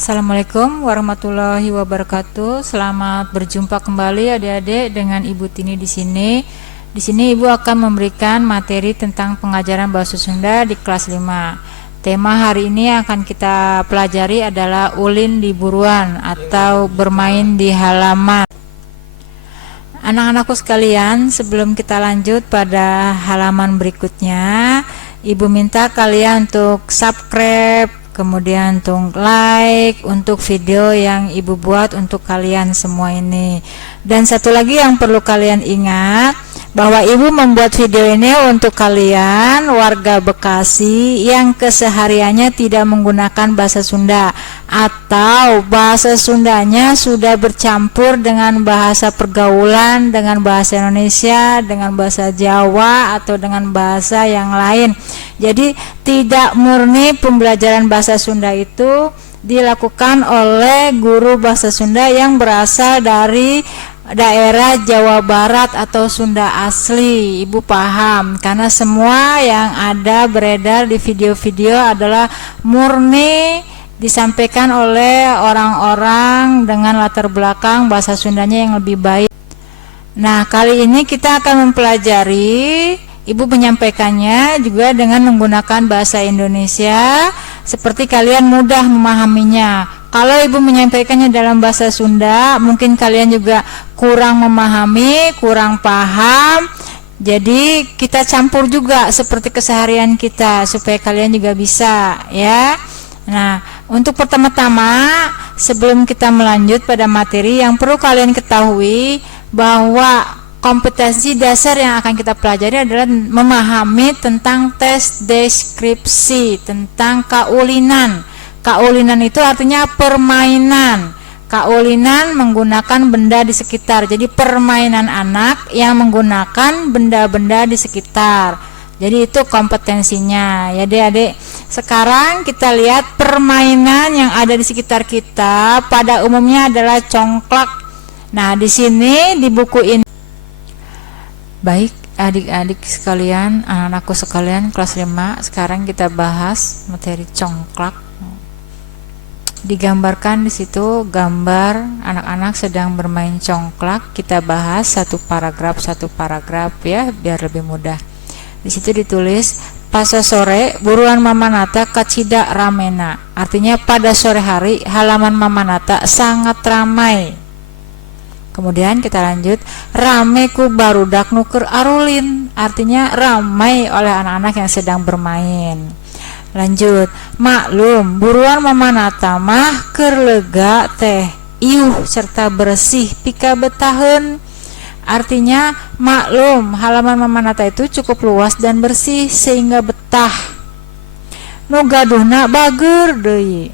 Assalamualaikum warahmatullahi wabarakatuh. Selamat berjumpa kembali adik-adik dengan Ibu Tini di sini. Di sini Ibu akan memberikan materi tentang pengajaran bahasa Sunda di kelas 5. Tema hari ini akan kita pelajari adalah ulin di buruan atau bermain di halaman. Anak-anakku sekalian, sebelum kita lanjut pada halaman berikutnya, Ibu minta kalian untuk subscribe, kemudian untuk like untuk video yang Ibu buat untuk kalian semua ini. Dan satu lagi yang perlu kalian ingat, bahwa Ibu membuat video ini untuk kalian warga Bekasi yang kesehariannya tidak menggunakan bahasa Sunda atau bahasa Sundanya sudah bercampur dengan bahasa pergaulan, dengan bahasa Indonesia, dengan bahasa Jawa atau dengan bahasa yang lain. Jadi tidak murni pembelajaran bahasa Sunda itu dilakukan oleh guru bahasa Sunda yang berasal dari daerah Jawa Barat atau Sunda asli. Ibu paham, karena semua yang ada beredar di video-video adalah murni disampaikan oleh orang-orang dengan latar belakang bahasa Sundanya yang lebih baik. Nah, kali ini kita akan mempelajari, Ibu menyampaikannya juga dengan menggunakan bahasa Indonesia seperti kalian mudah memahaminya. Kalau Ibu menyampaikannya dalam bahasa Sunda, mungkin kalian juga kurang memahami, kurang paham. Jadi kita campur juga seperti keseharian kita supaya kalian juga bisa, ya. Nah, untuk pertama-tama sebelum kita melanjut pada materi, yang perlu kalian ketahui bahwa kompetensi dasar yang akan kita pelajari adalah memahami tentang tes deskripsi, tentang kaulinan. Kaulinan itu artinya permainan. Kaulinan menggunakan benda di sekitar. Jadi permainan anak yang menggunakan benda-benda di sekitar. Jadi itu kompetensinya. Ya adik-adik, sekarang kita lihat permainan yang ada di sekitar kita pada umumnya adalah congklak. Nah, di sini di buku ini. Baik adik-adik sekalian, anak-anakku sekalian kelas 5, sekarang kita bahas materi congklak. Digambarkan di situ gambar anak-anak sedang bermain congklak. Kita bahas satu paragraf ya, biar lebih mudah. Di situ ditulis pas sore buruan Mama Nata kacida ramena. Artinya pada sore hari halaman Mama Nata sangat ramai. Kemudian kita lanjut, rame ku barudak nuker arulin. Artinya ramai oleh anak-anak yang sedang bermain. Lanjut, maklum buruan Mama Nata mah keur lega teh iuh serta bersih pika betaheun. Artinya maklum halaman Mama Nata itu cukup luas dan bersih sehingga betah. Nu gaduhna bager deui.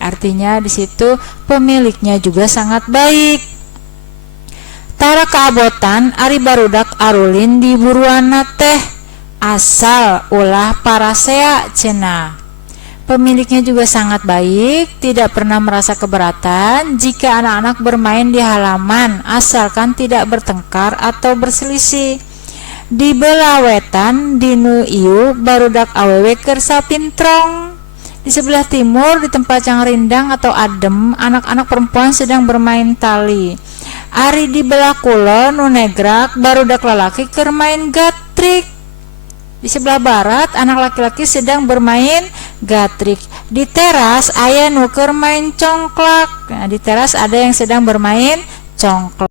Artinya di situ pemiliknya juga sangat baik. Tara keabotan ari barudak arulin di buruana teh asal ulah parasea cenah. Pemiliknya juga sangat baik, tidak pernah merasa keberatan jika anak-anak bermain di halaman asalkan tidak bertengkar atau berselisih. Di belawetan dinu ieu barudak awewe keur sapintrong. Di sebelah timur di tempat yang rindang atau adem, anak-anak perempuan sedang bermain tali. Ari di belah kulon nu negrak barudak lalaki keur main gatrik. Di sebelah barat anak laki-laki sedang bermain gatrik. Di teras aya nu keur main congklak. Nah, di teras ada yang sedang bermain congklak.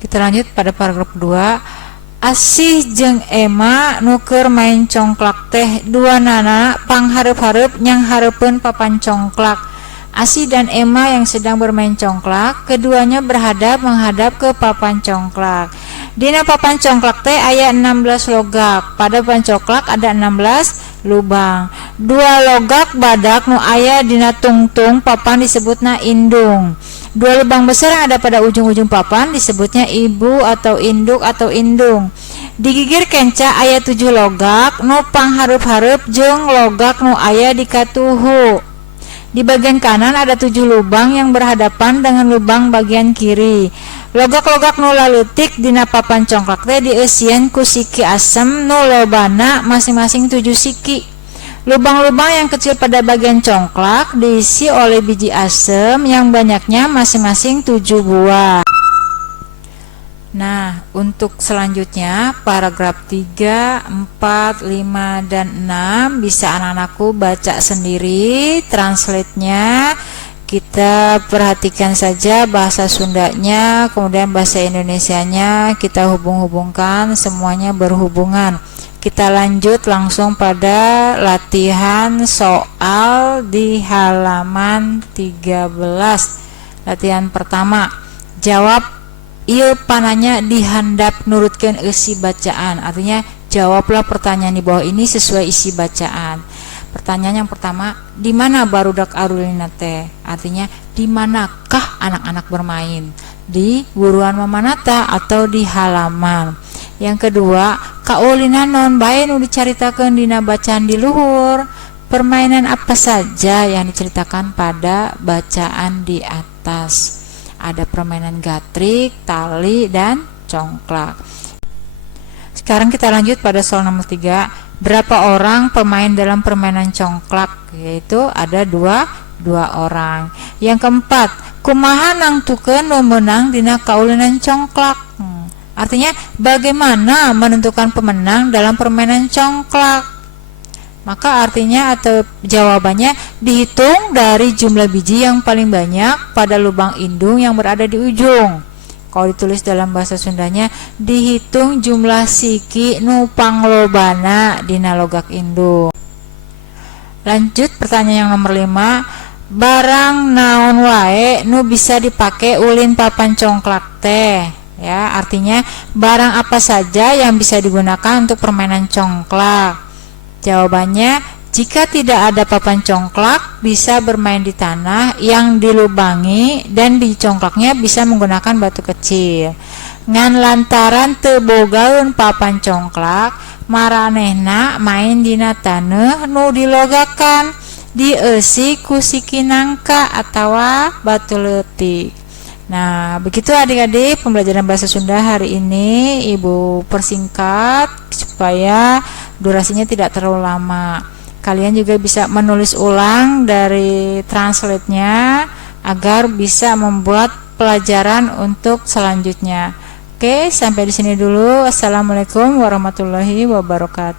Kita lanjut pada paragraf 2. Asih jeung Ema nu keur main congklak teh dua nana panghareup-hareup nyang hareupeun papan congklak. Asih dan Ema yang sedang bermain congklak, keduanya menghadap ke papan congklak. Dina papan congklak teh aya 16 logak. Pada papan congklak ada 16 lubang. 2 logak badak nu aya dina tungtung papan disebutna indung. 2 lubang besar yang ada pada ujung-ujung papan disebutnya ibu atau induk atau indung. Di gigir kenca aya 7 logak nu panghareup-hareup jeung logak nu aya di katuhu. Di bagian kanan ada 7 lubang yang berhadapan dengan lubang bagian kiri. Logak-logak nu laleutik dina papan congklak teh dieuseun ku siki asem nu lobana masing-masing 7 siki. Lubang-lubang yang kecil pada bagian congklak diisi oleh biji asem yang banyaknya masing-masing 7 buah. Nah, untuk selanjutnya paragraf 3, 4, 5, dan 6 bisa anak-anakku baca sendiri translate-nya. Kita perhatikan saja bahasa Sundanya, kemudian bahasa Indonesianya kita hubung-hubungkan, semuanya berhubungan. Kita lanjut langsung pada latihan soal di halaman 13. Latihan pertama, jawab ieu pananya dihandap nurutkeun isi bacaan. Artinya jawablah pertanyaan di bawah ini sesuai isi bacaan. Pertanyaan yang pertama, di mana barudak arulina teh? Artinya di manakah anak-anak bermain? Di buruan mamanata atau di halaman? Yang kedua, kaulina non bae nu dicaritakeun dina bacaan di luhur. Permainan apa saja yang diceritakan pada bacaan di atas? Ada permainan gatrik, tali, dan congklak. Sekarang kita lanjut pada soal nomor 3. Berapa orang pemain dalam permainan congklak? Yaitu ada dua orang. Yang keempat, kumaha nangtukeun nu meunang dina kaulinan congklak? Artinya bagaimana menentukan pemenang dalam permainan congklak? Maka artinya atau jawabannya dihitung dari jumlah biji yang paling banyak pada lubang indung yang berada di ujung. Kalau ditulis dalam bahasa Sundanya, dihitung jumlah siki nu panglobana dina logak indung. Lanjut pertanyaan yang nomor 5. Barang naon wae nu bisa dipake ulin papan congklak teh? Ya, artinya barang apa saja yang bisa digunakan untuk permainan congklak? Jawabannya, jika tidak ada papan congklak, bisa bermain di tanah yang dilubangi dan di congklaknya bisa menggunakan batu kecil. Ngan lantaran teu bogaeun papan congklak, maranehna main dina taneuh nu dilogakan, dieusi ku siki nangka atawa batu leutik. Nah, begitu adik-adik pembelajaran bahasa Sunda hari ini. Ibu persingkat supaya durasinya tidak terlalu lama. Kalian juga bisa menulis ulang dari translate-nya agar bisa membuat pelajaran untuk selanjutnya. Oke, sampai di sini dulu. Assalamualaikum warahmatullahi wabarakatuh.